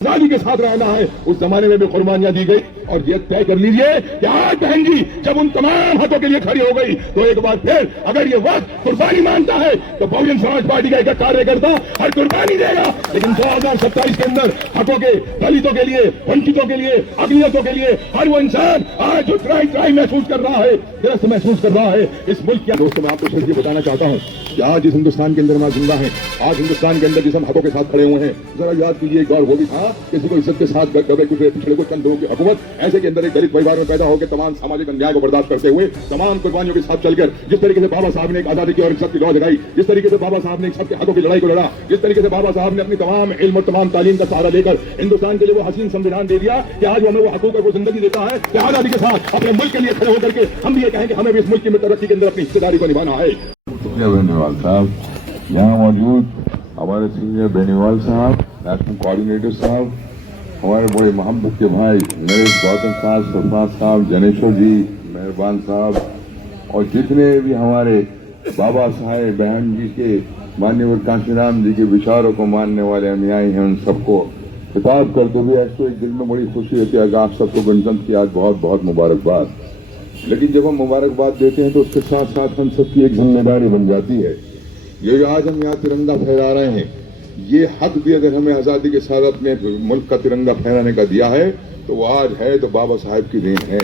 आजादी के साथ रहना है। उस जमाने में भी कुर्बानियां दी गई और ये तय कर लीजिए कि आज बहन जी जब उन तमाम हकों के लिए खड़ी हो गई तो एक बार फिर अगर ये वक्त कुर्बानी मानता है तो बहुजन समाज पार्टी का एक कार्यकर्ता हर कुर्बानी देगा। लेकिन 2027 के अंदर हकों के, दलितों के लिए, वंचितों के लिए, अकलियतों के लिए हर वो इंसान आज जो त्राही महसूस कर रहा है, गिरफ्त महसूस कर रहा है इस मुल्क के दोस्तों, मैं आपको सिर्फ ये बताना चाहता हूँ कि आज जिस हिंदुस्तान के अंदर हम जिंदा है, आज हिंदुस्तान के अंदर जिस हम हकों के साथ खड़े हुए हैं, जरा याद कीजिए एक दौर वो भी था किसी को इज्जत के साथ दबे कुचले पिछड़े को चंद लोगों की हुकूमत ऐसे के अंदर एक दलित परिवार में पैदा होकर तमाम सामाजिक अन्याय को बर्दाश्त करते हुए तमाम कुर्बानियों के साथ चलकर जिस तरीके से बाबा साहब ने एक आजादी की और इज्जत की लौ जगाई, जिस तरीके से बाबा साहब ने एक सबके हकों की लड़ाई को लड़ा, जिस तरीके से बाबा साहब ने अपनी तमाम इल्म और तमाम तालीम का सहारा लेकर हिंदुस्तान के लिए वो हसीन संविधान दे दिया कि आज हमें वो हकूक और वो जिंदगी देता है कि आजादी के साथ अपने मुल्क के लिए खड़े होकर के हम भी ये कहें कि हमें भी इस मुल्क की तरक्की के अंदर अपनी हिस्सेदारी को निभाना है। बेनीवाल साहब यहाँ मौजूद, हमारे सीनियर बेनीवाल साहब, नेशनल कोऑर्डिनेटर साहब, हमारे बड़े मोहब्बत के भाई नरेश गौतम साहब, सरफराज साहब, जनेश्वर जी, मेहरबान साहब और जितने भी हमारे बाबा साहेब बहन जी के माननीय कांशीराम जी के विचारों को मानने वाले अनुयायी हैं, उन सबको खिताब करते हुए ऐसे एक दिल में बड़ी खुशी होती है कि आप सबको गणतंत्र की आज बहुत बहुत मुबारकबाद। लेकिन जब हम मुबारकबाद देते हैं तो उसके साथ साथ हम सबकी एक जिम्मेदारी बन जाती है। ये जो आज हम यहाँ तिरंगा फहरा रहे हैं, ये हक भी अगर हमें आजादी के साथ अपने मुल्क का तिरंगा फहराने का दिया है तो वो आज है तो बाबा साहब की देन है।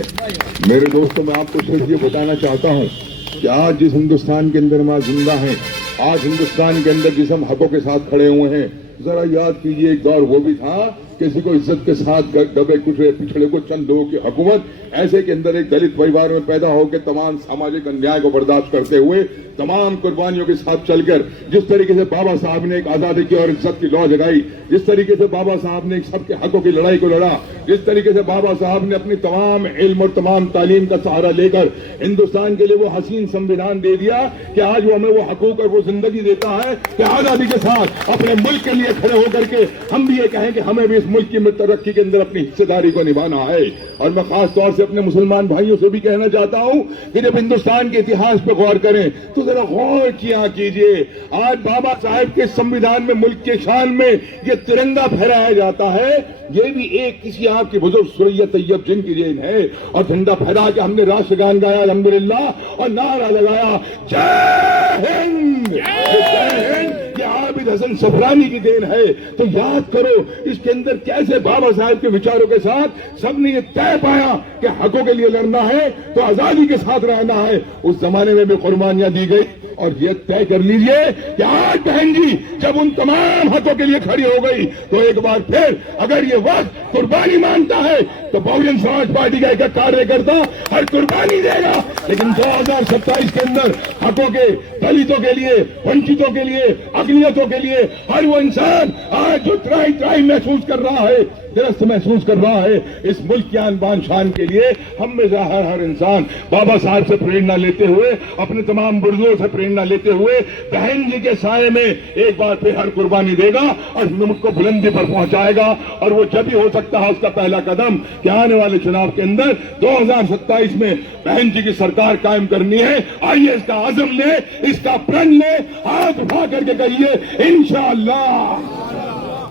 मेरे दोस्तों, मैं आपको सिर्फ ये बताना चाहता हूँ कि आज जिस हिंदुस्तान के अंदर हम जिंदा हैं, आज हिंदुस्तान के अंदर जिस हम हकों के साथ खड़े हुए हैं, जरा याद कीजिए एक दौर वो भी था किसी को इज्जत के साथ दबे कुचले पिछड़े को चंद लोगों की हुकूमत ऐसे के अंदर एक दलित परिवार में पैदा होकर तमाम सामाजिक अन्याय को बर्दाश्त करते हुए तमाम कुर्बानियों के साथ चलकर जिस तरीके से बाबा साहब ने एक आजादी की और इज्जत की लौ जगाई, जिस तरीके से बाबा साहब ने एक सबके हकों की लड़ाई को लड़ा, जिस तरीके से बाबा साहब ने अपनी तमाम इल्म और तमाम तालीम का सहारा लेकर हिंदुस्तान के लिए वो हसीन संविधान दे दिया कि आज वो हमें वो हकूक और वो जिंदगी देता है कि आजादी के साथ अपने मुल्क के लिए खड़े होकर के हम भी ये कहें कि हमें भी इस मुल्क की तरक्की के अंदर अपनी हिस्सेदारी को निभाना है। और मैं खास तौर से अपने मुसलमान भाइयों से भी कहना चाहता हूं कि जब हिंदुस्तान के इतिहास पर गौर करें तो जरा गौर किया कीजिए, आज बाबा साहब के संविधान में मुल्क के शान में ये तिरंगा फहराया जाता है, ये भी एक किसी आपके बुजुर्ग सुरैया तैयब जिन की देन है। और झंडा फहरा के हमने राष्ट्रगान गाया अल्हम्दुलिल्लाह और नारा लगाया जय हिंद, जय हिंद, ये आबिद हसन सफरानी की देन है। तो याद करो इसके अंदर कैसे बाबा साहब के विचारों के साथ सबने ये तय पाया कि हकों के लिए लड़ना है तो आजादी के साथ रहना है। उस जमाने में भी कुर्बानियां दी गई और ये तय कर लीजिए कि आज बहन जी जब उन तमाम हकों के लिए खड़ी हो गई तो एक बार फिर अगर ये वक्त कुर्बानी मानता है तो बहुजन समाज पार्टी का एक कार्यकर्ता हर कुर्बानी देगा। लेकिन 2027 के अंदर हकों के, दलितों के लिए, वंचितों के लिए, अकलियतों के लिए हर वो इंसान आज जो त्राही महसूस कर रहा है, गिरफ्त महसूस कर रहा है इस मुल्क की आन बान शान के लिए, हम में से हर इंसान बाबा साहब से प्रेरणा लेते हुए, अपने तमाम बुजुर्गों से प्रेरणा लेते हुए बहन जी के साये में एक बार फिर हर कुर्बानी देगा और मुल्क को बुलंदी पर पहुंचाएगा। और वो जब भी हो सकता है उसका पहला कदम कि आने वाले चुनाव के अंदर 2027 में बहन जी की सरकार कायम करनी है। आइए इसका आजम ले, इसका प्रण ले, हाथ उठा करके कहिए इंशाअल्लाह।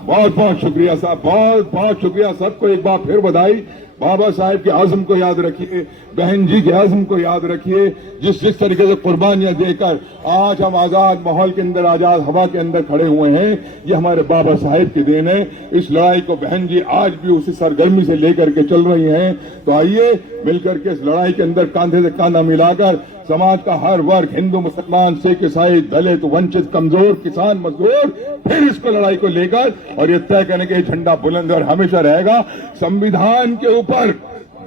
बहुत बहुत शुक्रिया साहब, बहुत बहुत शुक्रिया। सबको एक बार फिर बधाई। बाबा साहब के आज़म को याद रखिए, बहन जी के आज़म को याद रखिए, जिस तरीके से कुर्बानियां देकर आज हम आजाद माहौल के अंदर, आजाद हवा के अंदर खड़े हुए हैं, ये हमारे बाबा साहब की देन है। इस लड़ाई को बहन जी आज भी उसी सरगर्मी से लेकर के चल रही हैं। तो आइए मिलकर के इस लड़ाई के अंदर कांधे से कांधा मिलाकर समाज का हर वर्ग, हिंदू, मुसलमान, सिख, ईसाई, दलित, वंचित, कमजोर, किसान, मजदूर, फिर इसको लड़ाई को लेकर और ये तय करने के झंडा बुलंद और हमेशा रहेगा। संविधान के ऊपर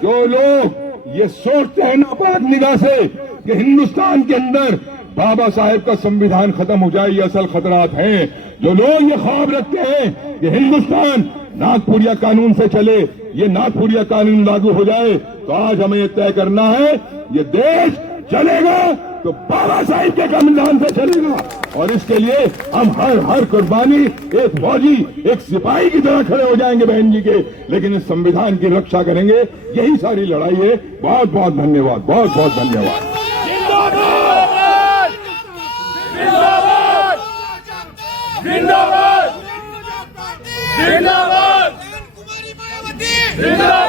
जो लोग ये सोचते हैं नापाक निगाह से कि हिंदुस्तान के अंदर बाबा साहेब का संविधान खत्म हो जाए, ये असल खतरात हैं। जो लोग ये ख्वाब रखते हैं कि हिंदुस्तान नागपुरिया कानून से चले, ये नागपुरिया कानून लागू हो जाए, तो आज हमें ये तय करना है ये देश चलेगा तो बाबा साहिब के संविधान से चलेगा। और इसके लिए हम हर कुर्बानी एक फौजी, एक सिपाही की तरह खड़े हो जाएंगे बहन जी के, लेकिन इस संविधान की रक्षा करेंगे। यही सारी लड़ाई है। बहुत बहुत धन्यवाद, बहुत बहुत धन्यवाद। जिंदाबाद, जिंदाबाद, जिंदाबाद। जिंदाबाद